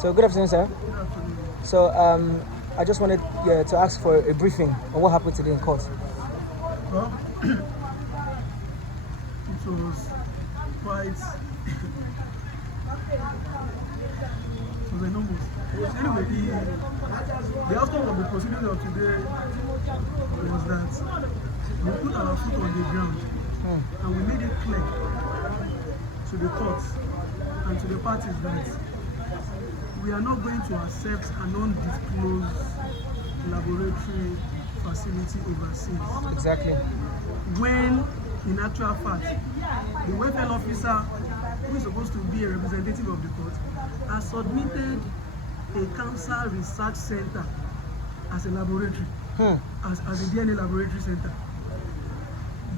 So good afternoon, sir. Good afternoon. So I just wanted to ask for a briefing on what happened today in court. Well, it was quite. It was enormous. Anyway, the outcome of the proceedings of today was that we put our foot on the ground and we made it clear to the courts and to the parties that we are not going to accept an undisclosed laboratory facility overseas. Exactly. When, in actual fact, the welfare officer, who is supposed to be a representative of the court, has submitted a cancer research center as a laboratory, as a DNA laboratory center.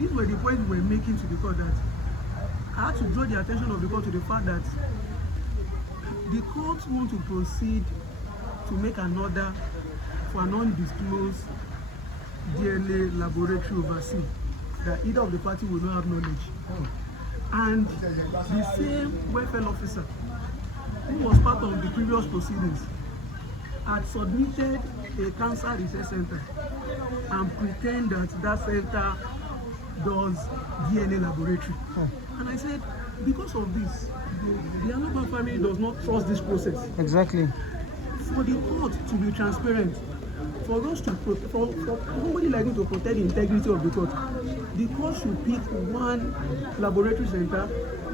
These were the points we were making to the court, that I had to draw the attention of the court to the fact that the court want to proceed to make an order for an undisclosed DNA laboratory overseas, that either of the party will not have knowledge. And the same welfare officer who was part of the previous proceedings had submitted a cancer research center and pretend that that center does DNA laboratory. And I said, because of this, the Aloba family does not trust this process. Exactly. For the court to be transparent, for us to for somebody like me to protect the integrity of the court should pick one laboratory center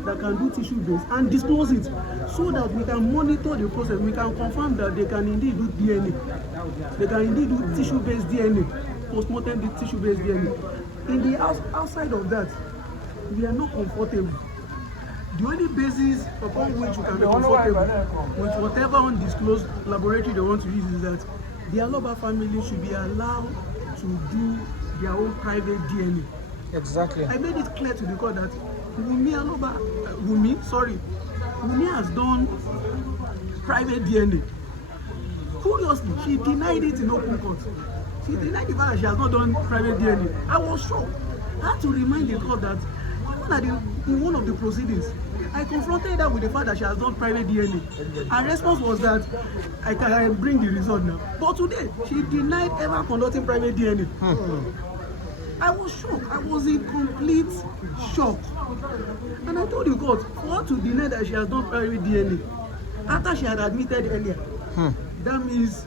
that can do tissue based and disclose it, so that we can monitor the process. We can confirm that they can indeed do DNA. They can indeed do tissue based DNA, post-mortem tissue based DNA. In the outside of that, we are not comfortable. The only basis upon which we can be comfortable with whatever undisclosed laboratory they want to use is that the Aloba family should be allowed to do their own private DNA. Exactly. I made it clear to the court that Wumi has done private DNA. Curiously, she denied it in open court. She denied the fact that she has not done private DNA. I was shocked. I had to remind the court that in one of the proceedings, I confronted her with the fact that she has done private DNA. Her response was that I can bring the result now. But today, she denied ever conducting private DNA. I was shocked. I was in complete shock. And I told the court, for her to deny that she has done private DNA, after she had admitted earlier, that means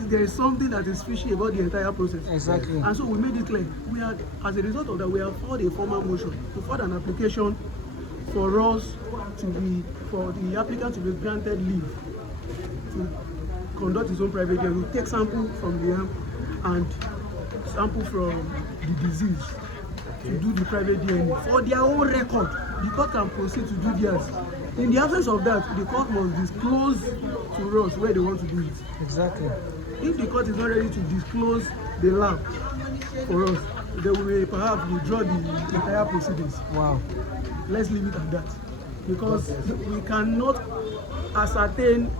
there is something that is fishy about the entire process. Exactly. And so we made it clear. We had, as a result of that, we have filed a formal motion to file an application for us to be, for the applicant to be granted leave to conduct his own private DNA. We take sample from the arm and sample from the disease to do the private DNA for their own record. The court can proceed to do theirs. In the absence of that, the court must disclose to us where they want to do it. Exactly. If the court is not ready to disclose the lab for us, they will perhaps withdraw the entire proceedings. Wow. Let's leave it at that, because we cannot ascertain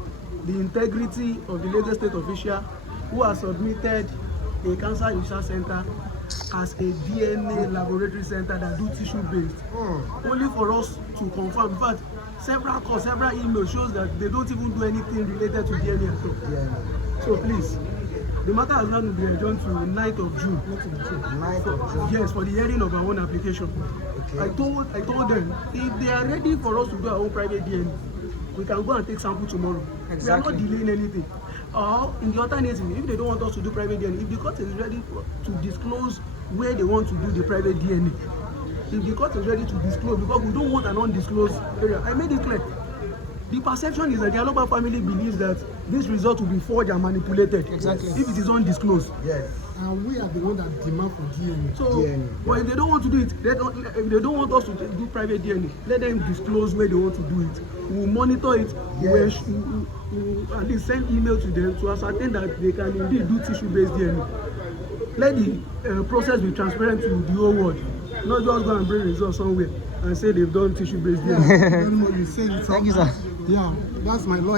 the integrity of the Lagos State official who has submitted a cancer research center as a DNA laboratory center that do tissue based, only for us to confirm. In fact, several emails shows that they don't even do anything related to DNA at all. So please, the matter has now been adjourned to 9th of June. 9th of June. Yes, for the hearing of our own application. Okay. I told them, if they are ready for us to do our own private DNA, we can go and take sample tomorrow. Exactly. We are not delaying anything. Or in the alternative, if they don't want us to do private DNA, if the court is ready to disclose where they want to do the private DNA, if the court is ready to disclose, because we don't want an undisclosed area, I made it clear. The perception is that the Aloba family believes that this result will be forged and manipulated. Exactly. If it is undisclosed. Yes. And we are the one that demand for DNA. So, DNA. Well, if they don't want to do it, if they don't want us to do private DNA, let them disclose where they want to do it. We will monitor it. Yes. We will at least send email to them to ascertain that they can indeed do tissue-based DNA. Let the process be transparent to the whole world. Not just go and bring results somewhere and say they've done tissue-based DNA. You say it. Thank you, sir. Yeah, that's my lawyer.